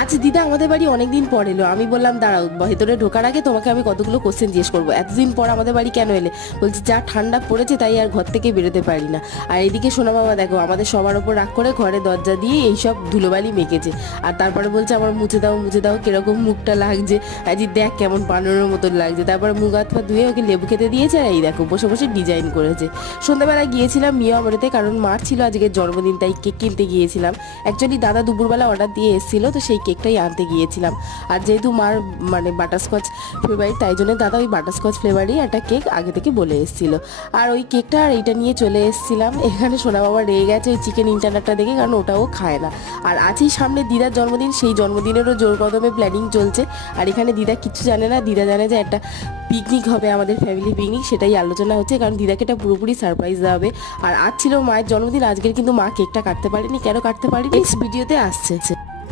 আজ দিদা আমাদের বাড়ি অনেকদিন পর এলো। আমি বললাম দাঁড়াও, ভেতরে ঢোকার আগে তোমাকে আমি কতগুলো কোশ্চেন জিজ্ঞেস করবো, এতদিন পর আমাদের বাড়ি কেন এলে? বলছি যা ঠান্ডা পড়েছে তাই আর ঘর থেকে বেরোতে পারি না। আর এদিকে সোনা বাবা দেখো আমাদের সবার ওপর রাগ করে ঘরে দরজা দিয়ে এইসব ধুলোবালি মেখেছে। আর তারপরে বলছে আমার মুছে দাও কিরকম মুখটা লাগছে, আজই দেখ কেমন বানানোর মতন লাগছে। তারপরে মুখ হাত পা ধুয়ে ওকে লেবু খেতে দিয়েছে, আর এই দেখো বসে বসে ডিজাইন করেছে। সন্ধ্যাবেলা গিয়েছিলাম মিয়া আমরেতে, কারণ মার ছিল আজকের জন্মদিন, তাই কেক কিনতে গিয়েছিলাম। অ্যাকচুয়ালি দাদা দুপুরবেলা অর্ডার দিয়ে এসেছিলো, তো সেই কেকটাই আনতে গিয়েছিলাম। আর যেহেতু মার মানে বাটারস্কচ ফ্লেভারিট, তাই জন্য দাদা ওই বাটারস্কচ ফ্লেভারই একটা কেক আগে থেকে বলে এসেছিলো। আর ওই কেকটা আর এইটা নিয়ে চলে এসেছিলাম। এখানে সোনা বাবা রেগে গেছে ওই চিকেন ইন্টারনেটটা দেখে, কারণ ওটাও খায় না। আর আজই সামনে দিদার জন্মদিন, সেই জন্মদিনেরও জোর কদমে প্ল্যানিং চলছে। আর এখানে দিদা কিচ্ছু জানে না, দিদা জানে যে একটা পিকনিক হবে, আমাদের ফ্যামিলি পিকনিক, সেটাই আলোচনা হচ্ছে, কারণ দিদাকে এটা পুরোপুরি সারপ্রাইজ দেওয়া হবে। আর আজ ছিল মায়ের জন্মদিন, আজকের কিন্তু মা কেকটা কাটতে পারেনি। কেন কাটতে পারেনি নেক্সট ভিডিওতে আসছে।